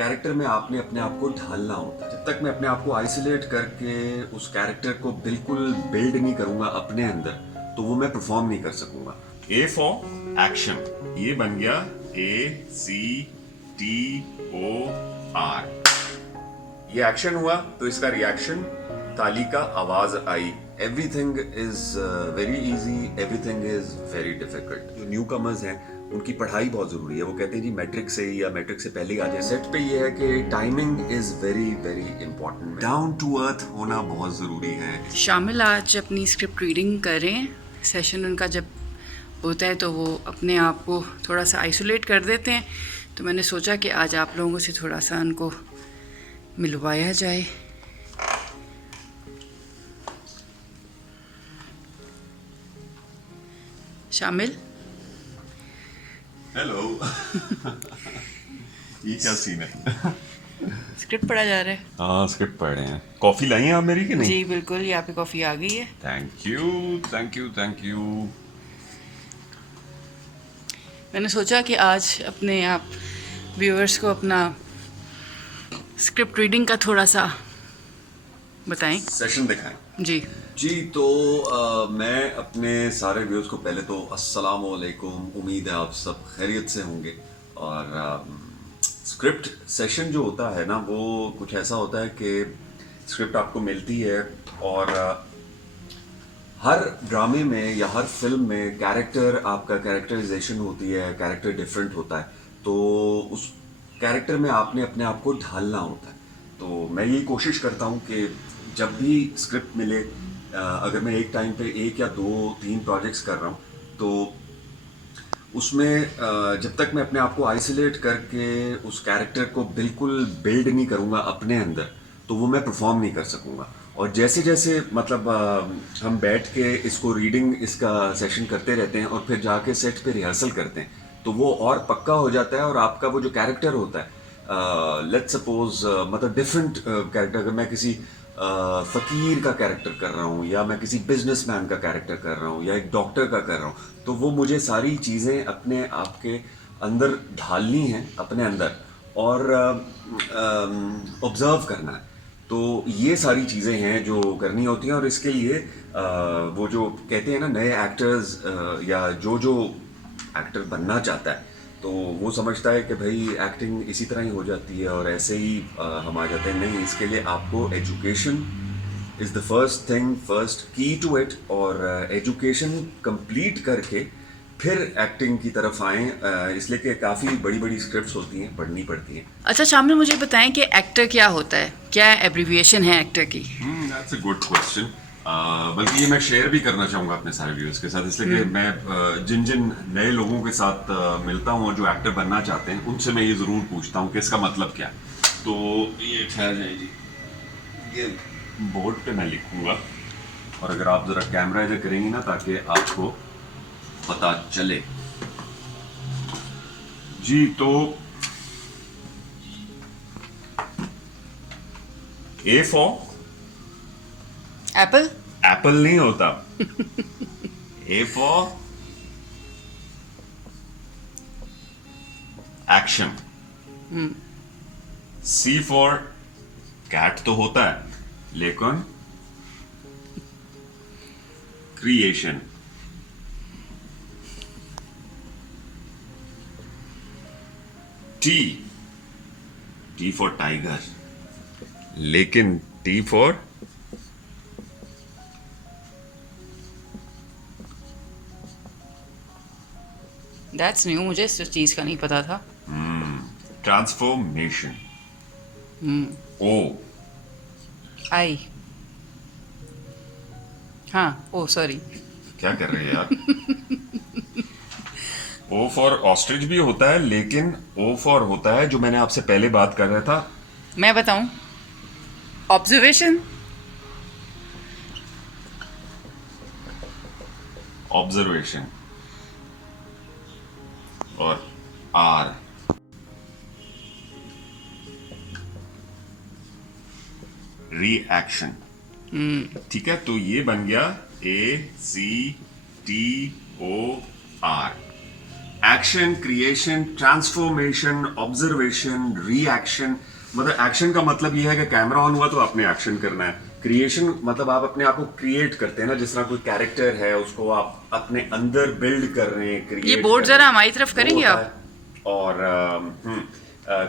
Character में आपने अपने आप को ढालना होता है। जब तक मैं अपने आप को आइसोलेट करके उस कैरेक्टर को बिल्कुल बिल्ड नहीं करूंगा अपने अंदर, तो वो मैं परफॉर्म नहीं कर सकूंगा। ए फॉर एक्शन, ये बन गया ACTOR। ये एक्शन हुआ तो इसका रिएक्शन ताली का आवाज आई। Everything is very easy, everything is very difficult. जो न्यू कमर्स हैं उनकी पढ़ाई बहुत जरूरी है। वो कहते हैं जी मैट्रिक से या मैट्रिक से पहले ही आ जाए। सेट पे ये है कि timing is very very important. Down to earth होना बहुत जरूरी है। शामिल आज अपनी स्क्रिप्ट रीडिंग करें। सेशन उनका जब होता है तो वो अपने आप को थोड़ा सा आइसोलेट कर देते हैं, तो मैंने सोचा कि आज आप लोगों से थोड़ा सा उनको मिलवाया जाए। शामिल, हेलो। ये क्या सीन है? स्क्रिप्ट पढ़ा जा रहा है। हाँ, स्क्रिप्ट पढ़ रहे हैं। कॉफी लाई हैं आप मेरी कि नहीं? जी बिल्कुल, यहाँ पे कॉफ़ी आ गई है। Thank you, thank you, thank you. मैंने सोचा कि आज अपने आप व्यूअर्स को अपना स्क्रिप्ट रीडिंग का थोड़ा सा बताएं। सेशन दिखाएं जी जी। तो मैं अपने सारे व्यूअर्स को पहले तो अस्सलाम वालेकुम, उम्मीद है आप सब खैरियत से होंगे। और स्क्रिप्ट सेशन जो होता है ना, वो कुछ ऐसा होता है कि स्क्रिप्ट आपको मिलती है और हर ड्रामे में या हर फिल्म में कैरेक्टर, आपका कैरेक्टराइजेशन होती है, कैरेक्टर डिफरेंट होता है, तो उस कैरेक्टर में आपने अपने आप को ढालना होता है। तो मैं यही कोशिश करता हूँ कि जब भी स्क्रिप्ट मिले, अगर मैं एक टाइम पे एक या दो तीन प्रोजेक्ट्स कर रहा हूँ, तो उसमें जब तक मैं अपने आप को आइसोलेट करके उस कैरेक्टर को बिल्कुल बिल्ड नहीं करूँगा अपने अंदर, तो वो मैं परफॉर्म नहीं कर सकूँगा। और जैसे जैसे मतलब हम बैठ के इसको रीडिंग, इसका सेशन करते रहते हैं और फिर जाके सेट पे रिहर्सल करते हैं, तो वो और पक्का हो जाता है। और आपका वो जो कैरेक्टर होता है, लेट्स सपोज मतलब डिफरेंट कैरेक्टर, अगर मैं किसी फकीर का कैरेक्टर कर रहा हूँ, या मैं किसी बिजनेसमैन का कैरेक्टर कर रहा हूँ, या एक डॉक्टर का कर रहा हूँ, तो वो मुझे सारी चीज़ें अपने आप के अंदर ढालनी है, अपने अंदर, और ऑब्जर्व करना है। तो ये सारी चीज़ें हैं जो करनी होती हैं। और इसके लिए वो जो कहते हैं ना, नए एक्टर्स या जो एक्टर बनना चाहता है, तो वो समझता है कि भाई एक्टिंग इसी तरह ही हो जाती है और ऐसे ही हम आ जाते हैं। नहीं, इसके लिए आपको education is the first thing, first की टू इट। और एजुकेशन कंप्लीट करके फिर एक्टिंग की तरफ आएँ, इसलिए कि काफ़ी बड़ी बड़ी स्क्रिप्ट्स होती हैं, पढ़नी पड़ती हैं। अच्छा शामिल, मुझे बताएं कि एक्टर क्या होता है, क्या एब्रीविएशन है एक्टर की? That's a good question. बल्कि ये मैं शेयर भी करना चाहूँगा अपने सारे व्यूअर्स के साथ, इसलिए कि मैं जिन जिन नए लोगों के साथ मिलता हूँ जो एक्टर बनना चाहते हैं, उनसे मैं ये ज़रूर पूछता हूँ कि इसका मतलब क्या है। तो ये ठहर जाए जी, ये बोर्ड पे मैं लिखूँगा, और अगर आप ज़रा कैमरा इधर करेंगी ना, ताकि आपको पता चले जी। तो ए फॉर एप्पल। एप्पल नहीं होता। A for action. C for cat तो होता है, लेकिन creation. T, T for tiger, लेकिन टी फॉर दैट्स न्यू, मुझे इस चीज़ का नहीं पता था। ट्रांसफॉर्मेशन। ओ, आई, हाँ, ओ सॉरी। क्या कर रहे हैं यार? ओ फॉर ऑस्ट्रिच भी होता है, लेकिन ओ फॉर होता है जो मैंने आपसे पहले बात कर रहा था। मैं बताऊं, ऑब्जर्वेशन। ऑब्जर्वेशन। और आर, रिएक्शन। ठीक है, तो ये बन गया ACTOR। Action, creation, transformation, observation, reaction. मतलब एक्शन का मतलब ये है कि कैमरा ऑन हुआ तो आपने एक्शन करना है। क्रिएशन मतलब आप अपने आप को क्रिएट करते हैं ना, जिस तरह कोई कैरेक्टर है उसको आप अपने अंदर बिल्ड कर रहे हैं, क्रिएट। ये बोर्ड जरा हमारी तरफ करेंगे आप। और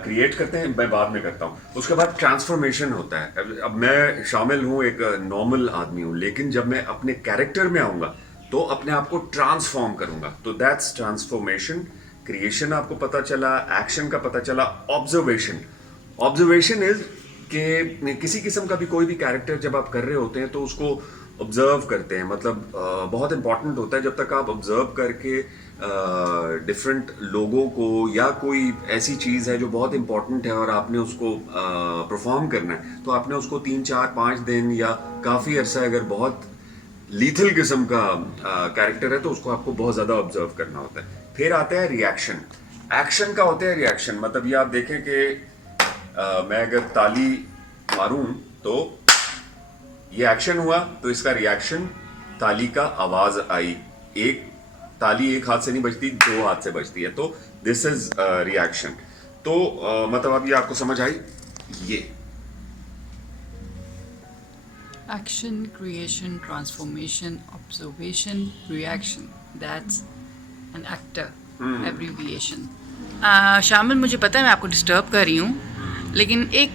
क्रिएट करते हैं, मैं बाद में करता हूँ। उसके बाद ट्रांसफॉर्मेशन होता है। अब मैं शामिल हूँ, एक नॉर्मल आदमी हूँ, लेकिन जब मैं अपने कैरेक्टर में आऊँगा तो अपने आप को ट्रांसफॉर्म करूँगा, तो दैट्स ट्रांसफॉर्मेशन। क्रिएशन आपको पता चला, एक्शन का पता चला, ऑब्जर्वेशन। ऑब्जर्वेशन इज कि किसी किस्म का भी कोई भी कैरेक्टर जब आप कर रहे होते हैं तो उसको ऑब्जर्व करते हैं। मतलब बहुत इंपॉर्टेंट होता है, जब तक आप ऑब्जर्व करके डिफरेंट लोगों को, या कोई ऐसी चीज़ है जो बहुत इंपॉर्टेंट है और आपने उसको परफॉर्म करना है, तो आपने उसको 3-4-5 दिन या काफ़ी अरसा, अगर बहुत लीथल किस्म का कैरेक्टर है तो उसको आपको बहुत ज़्यादा ऑब्जर्व करना होता है। फिर आता है रिएक्शन। एक्शन का होता है रिएक्शन। मतलब ये आप देखें कि मैं अगर ताली मारूं तो ये एक्शन हुआ, तो इसका रिएक्शन ताली का आवाज आई। एक ताली एक हाथ से नहीं बजती, 2 हाथ से बजती है, तो दिस इज रिएक्शन। तो मतलब अब ये आपको समझ आई। ये Action, creation, transformation, observation, reaction. That's an actor. Abbreviation. शामिल, मुझे पता है मैं आपको डिस्टर्ब कर रही हूँ, लेकिन एक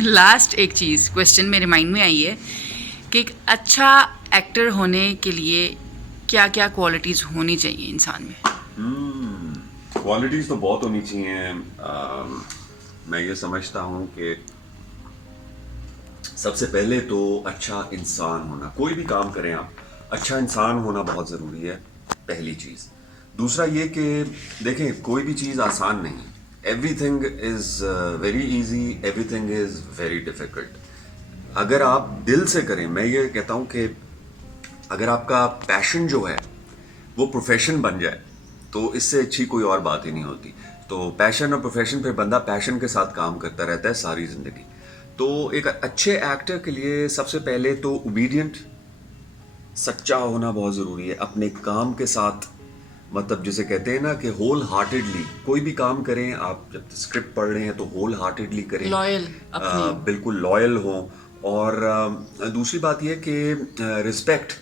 लास्ट एक चीज़ क्वेश्चन मेरे माइंड में आई है कि एक अच्छा एक्टर होने के लिए क्या क्या क्वालिटीज़ होनी चाहिए इंसान में? क्वालिटीज तो बहुत होनी चाहिए। मैं ये समझता हूँ कि सबसे पहले तो अच्छा इंसान होना। कोई भी काम करें आप, अच्छा इंसान होना बहुत ज़रूरी है, पहली चीज़। दूसरा ये कि देखें, कोई भी चीज़ आसान नहीं। Everything is very easy, everything is very difficult. अगर आप दिल से करें, मैं ये कहता हूँ कि अगर आपका पैशन जो है वो प्रोफेशन बन जाए तो इससे अच्छी कोई और बात ही नहीं होती। तो पैशन और प्रोफेशन, फिर बंदा पैशन के साथ काम करता रहता है सारी ज़िंदगी। तो एक अच्छे एक्टर के लिए सबसे पहले तो ओबीडियंट, सच्चा होना बहुत ज़रूरी है अपने काम के साथ। मतलब जिसे कहते हैं ना कि होल हार्टेडली कोई भी काम करें। आप जब स्क्रिप्ट पढ़ रहे हैं तो होल हार्टेडली करें, लॉयल अपनी। बिल्कुल लॉयल हो। और दूसरी बात यह कि रिस्पेक्ट।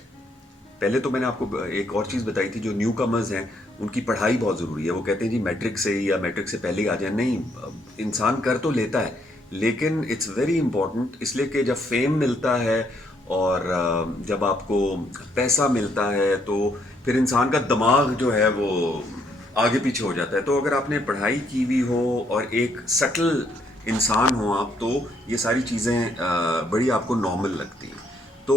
पहले तो मैंने आपको एक और चीज़ बताई थी, जो न्यू कमर्स हैं उनकी पढ़ाई बहुत ज़रूरी है। वो कहते हैं जी मैट्रिक से या मैट्रिक से पहले ही आ जाए। नहीं, इंसान कर तो लेता है, लेकिन इट्स वेरी इंपॉर्टेंट, इसलिए कि जब फेम मिलता है और जब आपको पैसा मिलता है तो फिर इंसान का दिमाग जो है वो आगे पीछे हो जाता है। तो अगर आपने पढ़ाई की हुई हो और एक सटल इंसान हो आप, तो ये सारी चीज़ें बड़ी आपको नॉर्मल लगती हैं। तो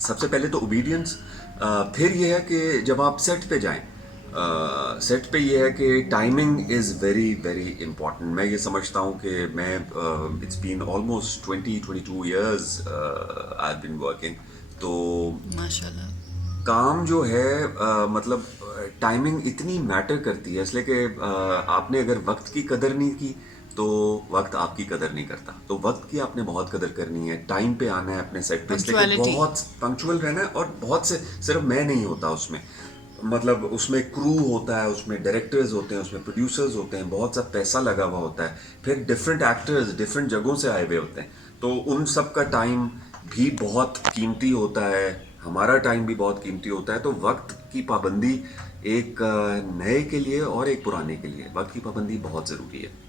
सबसे पहले तो ओबीडियंस। फिर यह है कि जब आप सेट पे जाएं, सेट पे ये है कि timing is very very important. मैं ये समझता हूँ कि मैं it's been almost 20-22 years I have been working. तो माशाल्लाह। काम जो है मतलब टाइमिंग इतनी मैटर करती है, इसलिए कि आपने अगर वक्त की कदर नहीं की तो वक्त आपकी कदर नहीं करता। तो वक्त की आपने बहुत कदर करनी है, टाइम पे आना है अपने सेट पे, इसलिए कि बहुत पंक्चुअल रहना है। और बहुत से, सिर्फ मैं नहीं होता उसमें, मतलब उसमें क्रू होता है, उसमें डायरेक्टर्स होते हैं, उसमें प्रोड्यूसर्स होते हैं, बहुत सा पैसा लगा हुआ होता है, फिर डिफरेंट एक्टर्स डिफरेंट जगहों से आए हुए होते हैं। तो उन सब का टाइम भी बहुत कीमती होता है, हमारा टाइम भी बहुत कीमती होता है। तो वक्त की पाबंदी एक नए के लिए और एक पुराने के लिए वक्त की पाबंदी बहुत ज़रूरी है।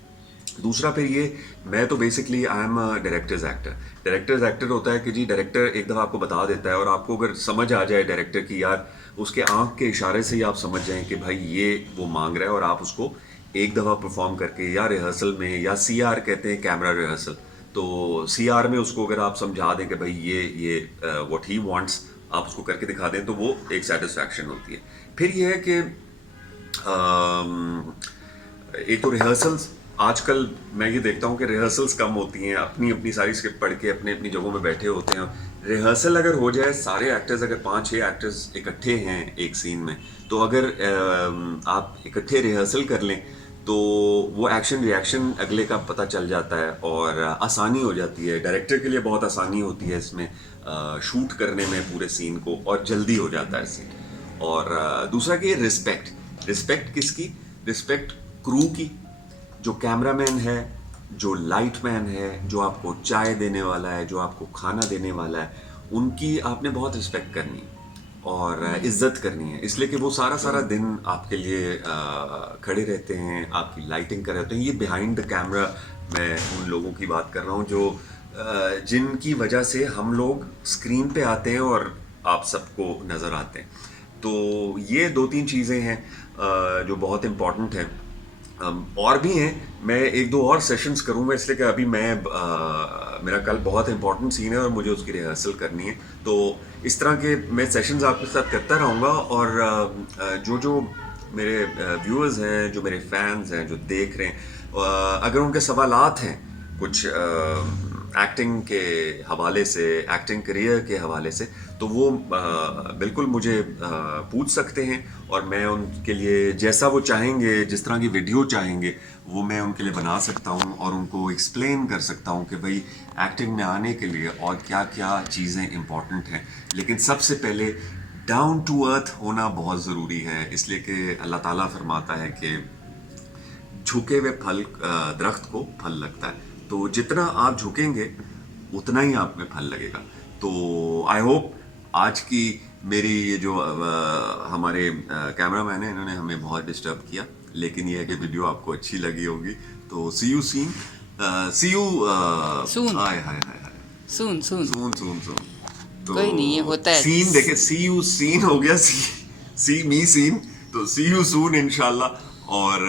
दूसरा फिर ये, मैं तो basically I am directors actor. Directors actor होता है कि जी डायरेक्टर एक दफ़ा आपको बता देता है, और आपको अगर समझ आ जाए डायरेक्टर की, यार उसके आंख के इशारे से ही आप समझ जाएं कि भाई ये वो मांग रहा है, और आप उसको एक दफ़ा परफॉर्म करके, या रिहर्सल में, या CR कहते हैं कैमरा रिहर्सल, तो CR में उसको अगर आप समझा दें कि भाई ये व्हाट ही वांट्स, आप उसको करके दिखा दें, तो वो एक सेटिस्फैक्शन होती है। फिर ये है कि एक तो रिहर्सल्स, आजकल मैं ये देखता हूँ कि रिहर्सल्स कम होती हैं, अपनी अपनी सारी स्क्रिप्ट पढ़ के अपनी अपनी जगहों में बैठे होते हैं। रिहर्सल अगर हो जाए, सारे एक्टर्स अगर 5-6 एक्टर्स इकट्ठे हैं एक सीन में, तो अगर आप इकट्ठे रिहर्सल कर लें तो वो एक्शन रिएक्शन अगले का पता चल जाता है और आसानी हो जाती है। डायरेक्टर के लिए बहुत आसानी होती है इसमें शूट करने में पूरे सीन को, और जल्दी हो जाता है सीन। और दूसरा कि रिस्पेक्ट। रिस्पेक्ट किसकी? रिस्पेक्ट क्रू की, जो कैमरामैन है, जो लाइटमैन है, जो आपको चाय देने वाला है, जो आपको खाना देने वाला है, उनकी आपने बहुत रिस्पेक्ट करनी है और इज्जत करनी है, इसलिए कि वो सारा सारा दिन आपके लिए खड़े रहते हैं, आपकी लाइटिंग कर रहे होते हैं। ये बिहाइंड द कैमरा मैं उन लोगों की बात कर रहा हूँ जो जिनकी वजह से हम लोग स्क्रीन पे आते हैं और आप सबको नज़र आते हैं। तो ये 2-3 चीज़ें हैं जो बहुत इम्पॉर्टेंट हैं। और भी हैं, मैं 1-2 और सेशंस करूँगा, इसलिए कि अभी मेरा कल बहुत इंपॉर्टेंट सीन है और मुझे उसकी रिहर्सल करनी है। तो इस तरह के मैं सेशंस आपके साथ करता रहूँगा और जो मेरे व्यूअर्स हैं, जो मेरे फैंस हैं, जो देख रहे हैं, अगर उनके सवालात हैं कुछ एक्टिंग के हवाले से, एक्टिंग करियर के हवाले से, तो वो बिल्कुल मुझे पूछ सकते हैं और मैं उनके लिए जैसा वो चाहेंगे, जिस तरह की वीडियो चाहेंगे, वो मैं उनके लिए बना सकता हूँ और उनको एक्सप्लेन कर सकता हूँ कि भाई एक्टिंग में आने के लिए और क्या क्या चीज़ें इम्पॉर्टेंट हैं। लेकिन सबसे पहले डाउन टू अर्थ होना बहुत ज़रूरी है, इसलिए कि अल्लाह ताला फरमाता है कि झुके हुए फल दरख्त को फल लगता है, तो जितना आप झुकेंगे उतना ही आप में फल लगेगा। तो आई होप आज की मेरी ये जो हमारे कैमरामैन हैं, इन्होंने हमें बहुत डिस्टर्ब किया, लेकिन ये है कि वीडियो आपको अच्छी लगी होगी। तो सी यू Soon. हाय हाय हाय हाय सून सून तो कोई नहीं, ये होता है। सीन देखे, सी यू सीन हो गया, सी मी सीन, तो सी यू सून इंशाल्लाह। और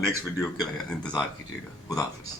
नेक्स्ट वीडियो के लिए इंतज़ार कीजिएगा। खुदा हाफिज़।